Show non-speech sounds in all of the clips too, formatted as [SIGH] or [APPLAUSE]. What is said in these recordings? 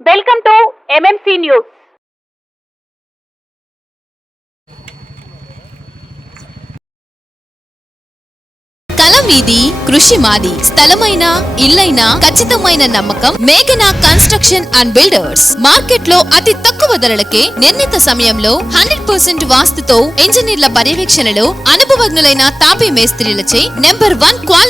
Welcome to MMC news కలం కృషి మాది. స్థలమైన ఇల్లైనా ఖచ్చితమైన నమ్మకం మేఘనా కన్స్ట్రక్షన్ అండ్ బిల్డర్స్. మార్కెట్లో అతి తక్కువ ధరలకే నిర్ణీత సమయంలో హండ్రెడ్ పర్సెంట్ వాస్తుతో ఇంజనీర్ల పర్యవేక్షణలో అనుభవజ్ఞులైన తాపీ మేస్త్రీలచే నెంబర్ వన్ క్వాలిటీ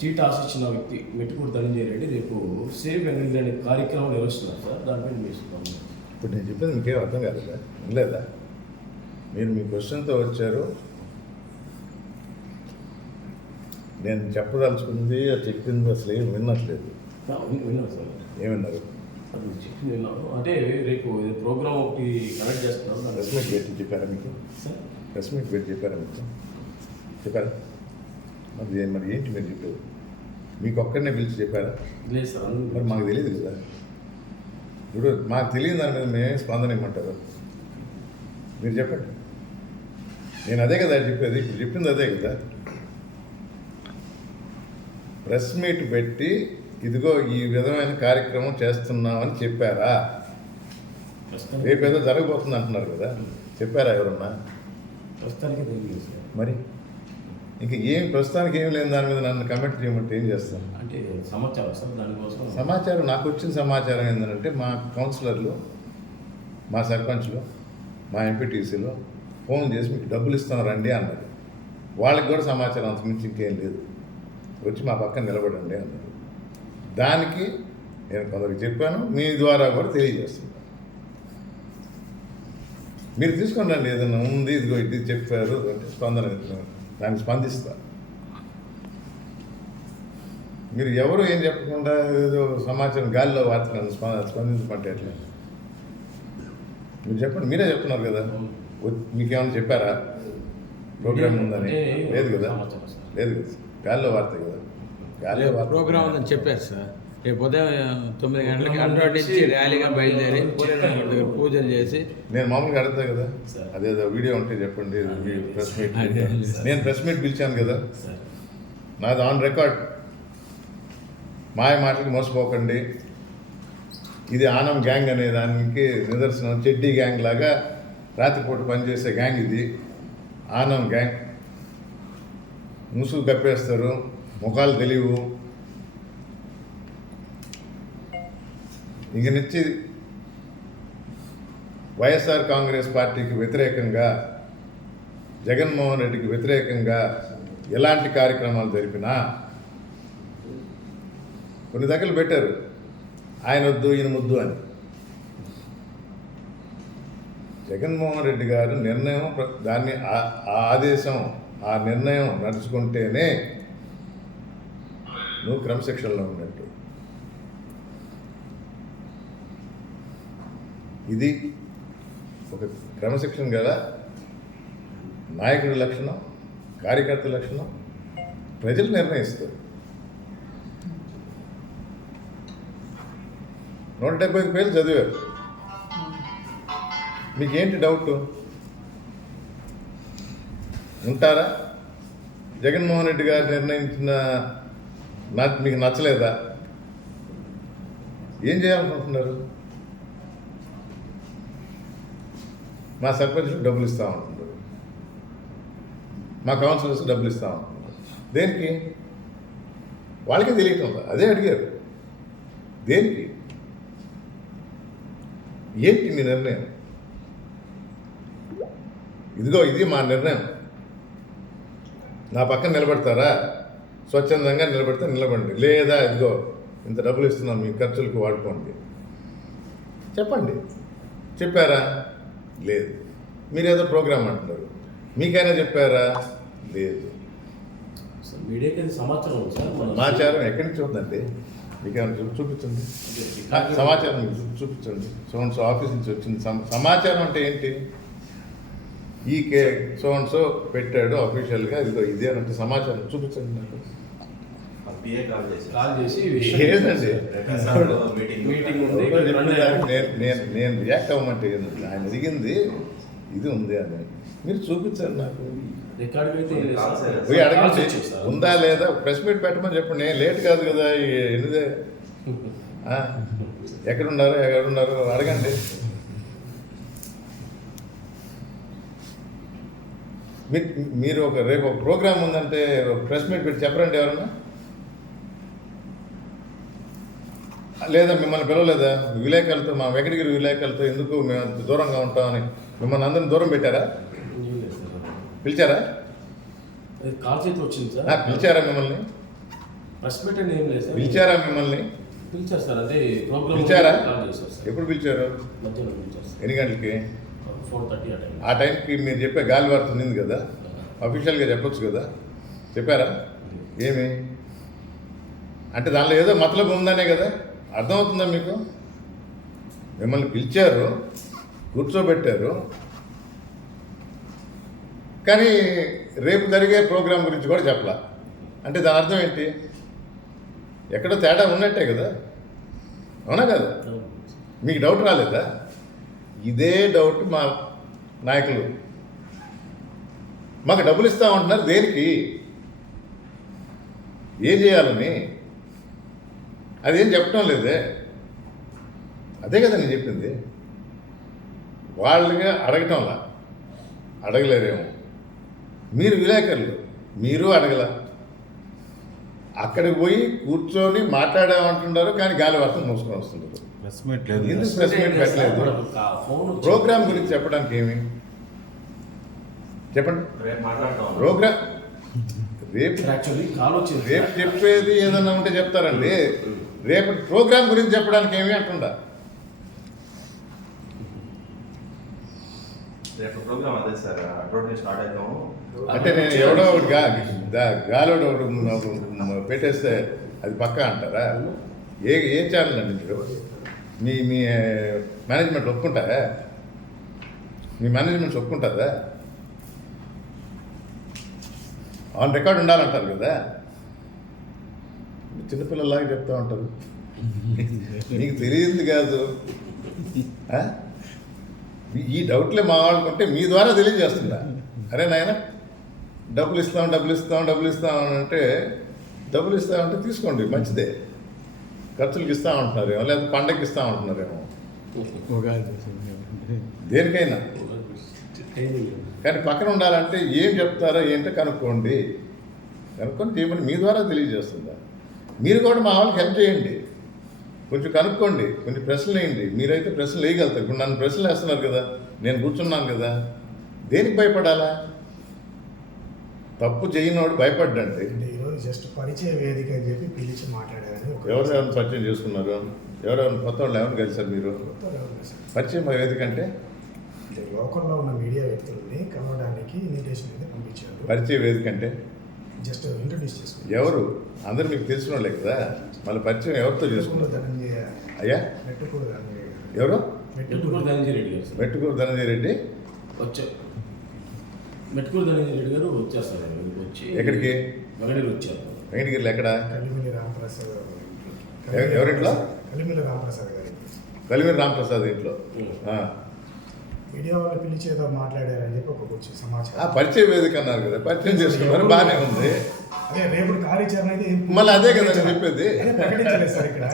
సీట్ ఆశించిన వ్యక్తి మెట్టుకూరు ధనంజయ రెడ్డి రేపు సేవ్ ఎన్నికలు అనే కార్యక్రమం నిర్వహిస్తున్నారు సార్. దానిపై మీ. ఇప్పుడు నేను చెప్పింది మీకేం అర్థం కాలేదా లేదా మీరు మీ క్వశ్చన్తో వచ్చారు. నేను చెప్పదలుచుకుంది అది చెప్పింది అసలు ఏం విన్నట్లేదు విన్నాను సార్. ఏమన్నారు అది చెప్పింది విన్నాను అంటే రేపు ప్రోగ్రామ్ ఒకటి కండక్ట్ చేస్తున్నారు. దాని ప్రెస్ మీట్ పెట్టి చెప్పారా మీకు? సార్? ప్రెస్ మీట్ పెట్టి చెప్పారా మీకు? చెప్పారా? మరి మరి ఏంటి మీరు చెప్పారు మీకు ఒక్కడనే పిలిచి చెప్పారా? లేదు సార్ మరి మాకు తెలియదు కదా ఇప్పుడు మాకు తెలియని దాని మీద మేమే స్పందన ఇమ్మంటారు మీరు చెప్పండి. నేను అదే కదా చెప్పేది ఇప్పుడు చెప్పింది అదే కదా. ప్రెస్ మీట్ పెట్టి ఇదిగో ఈ విధమైన కార్యక్రమం చేస్తున్నామని చెప్పారా? రేపు ఏదో జరగబోతుంది అంటున్నారు కదా. చెప్పారా ఎవరన్నా? ప్రస్తుతానికి తెలియదు మరి? ఇంక ఏం ప్రస్తుతానికి ఏం లేని దాని మీద నన్ను కమెంట్ చేయమంటే ఏం చేస్తాను అంటే సమాచారం సార్ దానికోసం సమాచారం నాకు వచ్చిన సమాచారం ఏంటంటే మా కౌన్సిలర్లు మా సర్పంచ్లు మా ఎంపీటీసీలు ఫోన్ చేసి మీకు డబ్బులు ఇస్తాం రండి అన్నారు. వాళ్ళకి కూడా సమాచారం అంతకుమించి ఇంకేం లేదు. వచ్చి మా పక్కన నిలబడండి అన్నారు. దానికి నేను కొందరికి చెప్పాను మీ ద్వారా కూడా తెలియజేస్తున్నాను. మీరు తీసుకొని రండి ఏదైనా ఉంది ఇదిగో ఇది చెప్పారు అంటే స్పందన దానికి స్పందిస్తా. మీరు ఎవరు ఏం చెప్పకుండా ఏదో సమాచారం గాలిలో వార్తలను స్ప- స్పందించమంటే ఎట్లా? మీరు చెప్పండి మీరే చెప్తున్నారు కదా. మీకేమైనా చెప్పారా? ప్రోగ్రామ్ ఉందని. లేదు కదా. లేదు కదా. గాలిలో వార్త కదా. గాలిలో ప్రోగ్రామ్ ఉందని చెప్పారు సార్. రేపు ఉదయం తొమ్మిది గంటలకి అడ్వాట్ ఇచ్చి ర్యాలీగా బయలుదేరి పూజలు దగ్గర పూజలు చేసి నేను మామూలుగా అడుగుతా కదా. అదేదో వీడియో ఉంటే చెప్పండి ప్రెస్ మీట్. నేను ప్రెస్ మీట్ పిలిచాను కదా? నాది ఆన్ రికార్డ్. మాయ మాటలకు మోసపోకండి. ఇది ఆనం గ్యాంగ్ అనే దానికి నిదర్శనం. చెడ్డీ గ్యాంగ్ లాగా రాత్రిపూట పనిచేసే గ్యాంగ్ ఇది. ఆనం గ్యాంగ్. ముసుగు కప్పేస్తారు. ముఖాలు తెలియవు. ఇంక నుంచి వైఎస్ఆర్ కాంగ్రెస్ పార్టీకి వ్యతిరేకంగా జగన్మోహన్ రెడ్డికి వ్యతిరేకంగా ఎలాంటి కార్యక్రమాలు జరిపినా కొన్ని దగ్గర పెట్టారు. ఆయన వద్దు ఈయన ముద్దు అని. జగన్మోహన్ రెడ్డి గారు నిర్ణయం దాన్ని ఆ- ఆ ఆదేశం ఆ నిర్ణయం నడుచుకుంటేనే నువ్వు క్రమశిక్షణలో ఉన్నట్టు. ఇది ఒక క్రమశిక్షణ గల నాయకుడి లక్షణం కార్యకర్త లక్షణం ప్రజలు నిర్ణయిస్తారు. నూట డెబ్బై ఐదు పేర్లు చదివారు. మీకేంటి డౌట్? ఉంటారా? జగన్మోహన్ రెడ్డి గారు నిర్ణయించిన నా- మీకు నచ్చలేదా? ఏం చేయాలనుకుంటున్నారు? మా సర్పంచ్కి డబ్బులు ఇస్తామంటున్నారు మా కౌన్సిలర్స్ డబ్బులు ఇస్తామంటున్నారు దేనికి? వాళ్ళకే తెలియటం అదే అడిగారు. దేనికి? ఏంటి మీ నిర్ణయం? ఇదిగో ఇది మా నిర్ణయం. నా పక్కన నిలబడతారా? స్వచ్ఛందంగా నిలబడితే నిలబడండి. లేదా ఇదిగో ఇంత డబ్బులు ఇస్తున్నాం మీ ఖర్చులకు వాడుకోండి. చెప్పండి. చెప్పారా? లేదు. మీరేదో ప్రోగ్రామ్ అంటున్నారు. మీకైనా చెప్పారా? లేదు. సమాచారం ఎక్కడి నుంచి ఉందండి? మీకేమైనా చూపించండి. సమాచారం చూపించండి. సో సో ఆఫీస్ నుంచి వచ్చింది. సమ- సమాచారం అంటే ఏంటి? ఈ కే సో అండ్ సో పెట్టాడు అఫీషియల్గా ఇదిగో ఇదే అంటే సమాచారం చూపించండి నాకు. కాల్ చేసి కాల్ చేసి ఏదండి? మీటింగ్ మీటింగ్ ఉంది? నేను. నేను రియాక్ట్ అవ్వమంటే ఆయన అడిగింది ఇది ఉంది అని. మీరు చూపించండి నాకు. పోయి అడగండి. ఉందా లేదా? ప్రెస్ మీట్ పెట్టమని చెప్పండి. నేను లేట్ కాదు కదా ఎనిమిదే. ఎక్కడున్నారు? ఎక్కడున్నారు? అడగండి. మీ- మీరు ఒక రేపు ఒక ప్రోగ్రామ్ ఉందంటే ప్రెస్ మీట్ పెట్టి చెప్పరండి ఎవరన్నా? లేదా మిమ్మల్ని పిలవలేదా? విలేకరులతో మా వెంకటగిరి విలేకరులతో ఎందుకు మేము దూరంగా ఉంటామని మిమ్మల్ని అందరిని దూరం పెట్టారా. పిలిచారా? కాల్స్ అయితే వచ్చింది సార్. పిలిచారా మిమ్మల్ని? ప్రెస్ మీట్ అని ఏం లేదు పిలిచారా మిమ్మల్ని? పిలిచారు సార్ అదే ప్రోగ్రామ్ పిలిచారా? కాల్ ఎప్పుడు పిలిచారు? మధ్యాహ్నం పిలిచారు సార్. ఎన్ని గంటలకి? ఫోర్ థర్టీ ఆ టైంకి. మీరు చెప్పే గాలి వార్త ఉంది కదా? అఫీషియల్గా చెప్పొచ్చు కదా? చెప్పారా? ఏమి? అంటే దానిలో ఏదో మతలబు ఉందనే కదా? అర్థమవుతుందా మీకు? మిమ్మల్ని పిలిచారు కూర్చోబెట్టారు. కానీ రేపు జరిగే ప్రోగ్రాం గురించి కూడా చెప్పలా. అంటే దాని అర్థం ఏంటి? ఎక్కడో తేడా ఉన్నట్టే కదా. అవునా కదా? మీకు డౌట్ రాలేదా? ఇదే డౌట్ మా నాయకులు. మాకు డబ్బులు ఇస్తామంటున్నారు దేనికి? ఏం చేయాలని? అదేం చెప్పడం లేదే. అదే కదా నేను చెప్పింది. వాళ్ళగా అడగటంలా? అడగలేరేమో మీరు విలేకరులు. మీరు అడగల. అక్కడికి పోయి కూర్చొని మాట్లాడామంటున్నారు కానీ గాలి వార్త మూసుకొని వస్తున్నారు ప్రెస్ మీట్ లేదు. ఎందుకు ప్రెస్ మీట్ పెట్టలేదు? ఫోన్ ప్రోగ్రామ్ గురించి చెప్పడానికి ఏమి? చెప్పండి. ప్రోగ్రామ్ రేపు యాక్చువల్లీ [LAUGHS] కాల్ వచ్చింది. రేపు చెప్పేది ఏదన్నా ఉంటే చెప్తారండి. రేపు ప్రోగ్రామ్ గురించి చెప్పడానికి ఏమి అంటుండా. రేపు ప్రోగ్రామ్ అదే సార్ అడ్వర్టైజ్ స్టార్ట్ అవుతాము అంటే నేను ఎవడో ఒకటి గా గాలోడు ఒకడు మ- పెట్టేస్తే అది పక్కా అంటారా? ఏ ఏ ఛానల్ అండి మీరు? మీ మీ మేనేజ్మెంట్ ఒప్పుకుంటారా? మీ మేనేజ్మెంట్ ఒప్పుకుంటుందా ఆన్ రికార్డ్ ఉండాలంటారు కదా? చిన్నపిల్లలాగా చెప్తా ఉంటారు. [LAUGHS] నీకు తెలియదు కాదు? ఈ డౌట్లే మా వాళ్ళకుంటే మీ ద్వారా తెలియజేస్తుందా అరే నాయన డబ్బులు ఇస్తాం డబ్బులు ఇస్తాం డబ్బులు ఇస్తాం అని అంటే డబ్బులు ఇస్తామంటే తీసుకోండి మంచిదే. ఖర్చులకు ఇస్తా ఉంటున్నారేమో లేదా పండగకి ఇస్తా ఉంటున్నారేమో. దేనికైనా. కానీ పక్కన ఉండాలంటే ఏం చెప్తారో ఏంటో కనుక్కోండి. కనుక్కొని చేయమని మీ ద్వారా తెలియజేస్తుందా మీరు కూడా మా వాళ్ళకి హెల్ప్ చేయండి. కొంచెం కనుక్కోండి కొంచెం ప్రశ్నలు వేయండి. మీరైతే ప్రశ్నలు వేయగలుగుతారు. ఇప్పుడు నన్ను ప్రశ్నలు వేస్తున్నారు కదా నేను కూర్చున్నాను కదా దేనికి భయపడాలా? తప్పు చేయనోడు భయపడ్డండి. జస్ట్ పరిచయ వేదిక అని చెప్పి పిలిచి మాట్లాడారని ఒక ఎవరెవరిని పరిచయం చేసుకున్నారు? ఎవరెవరిని కొత్త వాళ్ళు ఎవరిని కలిసారు మీరు. పరిచయం వేదిక అంటే? అంటే లోకల్లో ఉన్న మీడియా వ్యక్తులని కలవడానికి ఇన్విటేషన్ అనేది పంపించారు. పరిచయ వేదిక అంటే? జస్ట్ ఇంట్రడ్యూస్ చేసుకున్నారు ఎవరు? అందరూ మీకు తెలిసిన వాళ్ళే కదా? మళ్ళీ పరిచయం ఎవరితో చేసుకున్నారు ధనంజయ. అయ్యా? మెట్టుకూరు ధనంజయ. ఎవరు? మెట్టుకూరు మెట్టుకూరు ధనంజయ రెడ్డి గారు మెట్టుకూరు ధనంజయ రెడ్డి? వచ్చారు మెట్టుకూరు ధనంజయ రెడ్డి గారు ఇక్కడికి వచ్చి ఎక్కడికి? వెంకటగిరి వచ్చారు. వెంకటగిరిలో ఎక్కడ? కలిమిలి రామప్రసాద్ ఎవరింట్లో? కలిమిలి రామప్రసాద్ గారు. కలిమిరి రామప్రసాద్ ఇంట్లో. ఆ. మీడియా వాళ్ళు పిలిచి ఏదో మాట్లాడారని చెప్పి ఒక కొంచెం ఆ సమాచారం పరిచయ వేదిక అన్నారు కదా పరిచయం చేసుకున్నారు బాగానే ఉంది. అదే రేపు కార్యాచరణ అయితే మళ్ళీ అదే కదా నేను చెప్పేది. అదే ప్రకటించలేదు సార్ ఇక్కడ.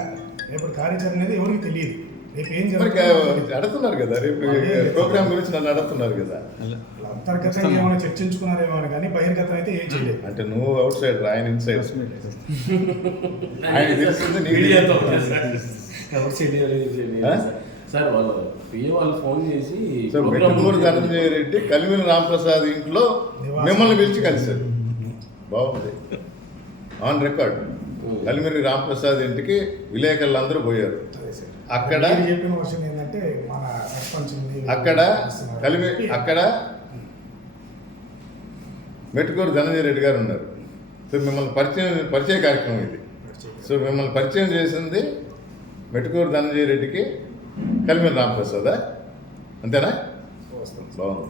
రేపు కార్యాచరణ అనేది ఎవరికి తెలియదు. రేపు ఏం జరుగుతుందో అడుగుతున్నారు కదా రేపు ప్రోగ్రామ్ గురించి నన్ను అడుగుతున్నారు కదా. అంతర్గతంగా ఏమైనా చర్చించుకున్నారేమో కానీ బహిర్గతం అయితే ఏం చేయలేదు. అంటే నువ్వు అవుట్ సైడ్ ఆయన ఇన్ సైడ్ ఆయన తెలిసింది సార్ వాళ్ళు పిఏ వాళ్ళు ఫోన్ చేసి ధనంజయ రెడ్డి కలిమిని రామప్రసాద్ ఇంట్లో మిమ్మల్ని పిలిచి కలిశారు. బాగుంది. On record. కలిమిరి రామప్రసాద్ ఇంటికి విలేకరులు అందరూ పోయారు. అక్కడ అక్కడ. కలిమి అక్కడ మెట్టుకూరు ధనంజయ రెడ్డి గారు ఉన్నారు. సో మిమ్మల్ని పరిచయం పరిచయ కార్యక్రమం ఇది. సో మిమ్మల్ని పరిచయం చేసింది మెట్టుకూరు ధనంజయ రెడ్డికి కలిమిరి రామప్రసాదా అంతేనా? బాగుంది.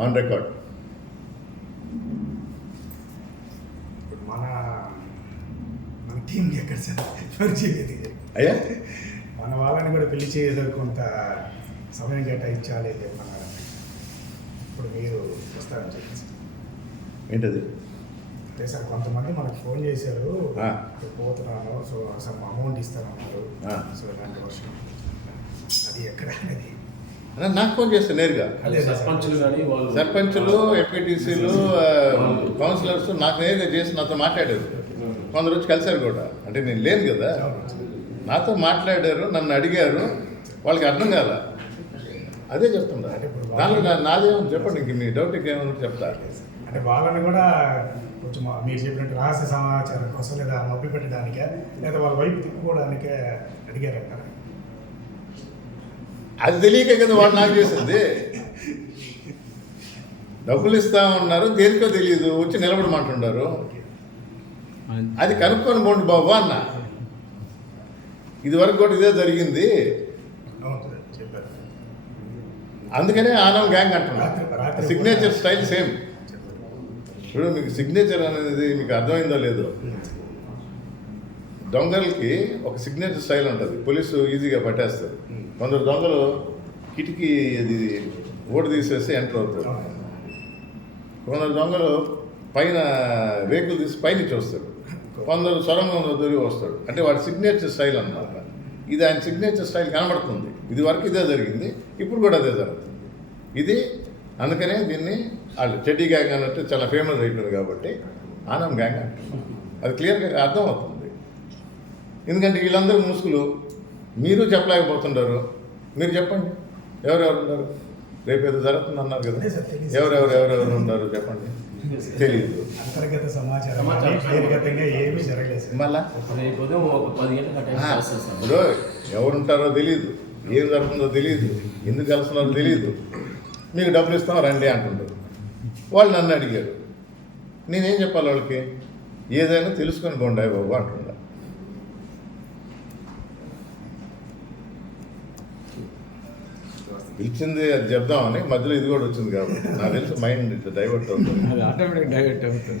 ఆన్ రికార్డ్ మన మన టీంకి ఎక్కడ సార్ పరిచయం అయ్యా? మన వాళ్ళని కూడా పెళ్ళి చేయడానికి కొంత సమయం కేటాయించాలి చెప్పన్నారు ఇప్పుడు మీరు వస్తారని చెప్పేసి ఏంటది? అదే సార్ కొంతమంది మనకు ఫోన్ చేశారు పోతున్నాను సో సమ్ అమౌంట్ ఇస్తానన్నారు. ఆ. సో ఇలాంటి వర్షం. అది ఎక్కడ అనేది. అన్న, నాకు ఫోన్ చేస్తే నేరుగా. అదే సార్. సర్పంచులు సర్పంచులు ఎంపీటీసీలు కౌన్సిలర్స్ నాకు నేరుగా చేసి నాతో మాట్లాడారు. కొందరు వచ్చి కలిశారు కూడా. అంటే నేను లేను కదా. నాతో మాట్లాడారు నన్ను అడిగారు. వాళ్ళకి అర్థం కాల. అదే చెప్తున్నా. దానిలో నాదేమో చెప్పండి ఇంక మీ డౌట్ ఇంకేమైనా చెప్తా. అంటే వాళ్ళని కూడా కొంచెం మీరు చెప్పినట్టు రహస్య సమాచారం కోసం లేదా మభ్య పెట్టడానికే లేదా వాళ్ళ వైపు తిప్పుకోవడానికే అడిగారంటారు అది తెలియక కదా వాడు నాకు చేసింది. డబ్బులు ఇస్తా ఉన్నారు దేనికో తెలియదు వచ్చి నిలబడమంటున్నారు అది కనుక్కొని పోండి బాబు అన్న. ఇది వరకు కూడా ఇదే జరిగింది. అందుకనే ఆనం గ్యాంగ్ అంటున్నా రాత్రి- రాత్రి సిగ్నేచర్ స్టైల్ సేమ్ చూడు ఇప్పుడు మీకు సిగ్నేచర్ అనేది మీకు అర్థమైందో లేదో? దొంగలకి ఒక సిగ్నేచర్ స్టైల్ ఉంటుంది. పోలీసు ఈజీగా పట్టేస్తారు. కొందరు దొంగలు కిటికీ అది ఓటు తీసేసి ఎంటర్ అవుతారు. కొందరు దొంగలు పైన రేకులు తీసి పైన చూస్తారు. కొందరు సొరంగంలో దొరికి వస్తాడు అంటే వాడి సిగ్నేచర్ స్టైల్ అన్నమాట. ఇది ఆయన సిగ్నేచర్ స్టైల్ కనబడుతుంది. ఇది వరకు ఇదే జరిగింది. ఇప్పుడు కూడా అదే జరుగుతుంది. ఇది అందుకనే దీన్ని వాళ్ళు చెడ్డీ గ్యాంగ్ అన్నట్టు చాలా ఫేమస్ అయిపోయింది కాబట్టి ఆనం గ్యాంగ్ అంటున్నారు అది క్లియర్గా అర్థమవుతుంది. ఎందుకంటే వీళ్ళందరూ ముసుగులు మీరు చెప్పలేకపోతుంటారు. మీరు చెప్పండి. ఎవరెవరు ఉన్నారు? రేపు ఏదో జరుగుతుంది అన్నారు కదా. ఎవరెవరు ఎవరెవరు ఉన్నారు చెప్పండి. తెలియదు అంతర్గత సమాచారం ఏమీ జరగలేదు మళ్ళా? ఎవరుంటారో తెలియదు ఏం జరుగుతుందో తెలియదు ఎందుకు కలుస్తున్నారో తెలియదు మీకు డబ్బులు ఇస్తాం రండి అంటుంటారు. వాళ్ళు నన్ను అడిగారు. నేనేం చెప్పాలి వాళ్ళకి? ఏదైనా తెలుసుకొని పోండి బాబు అంటున్నా పిలిచింది అది చెప్దామని మధ్యలో ఇది కూడా వచ్చింది కాబట్టి. నాకు తెలిసి మైండ్ ఇట్లా డైవర్ట్ అవుతుంది. ఆటోమేటిక్ డైవర్ట్ అవుతుంది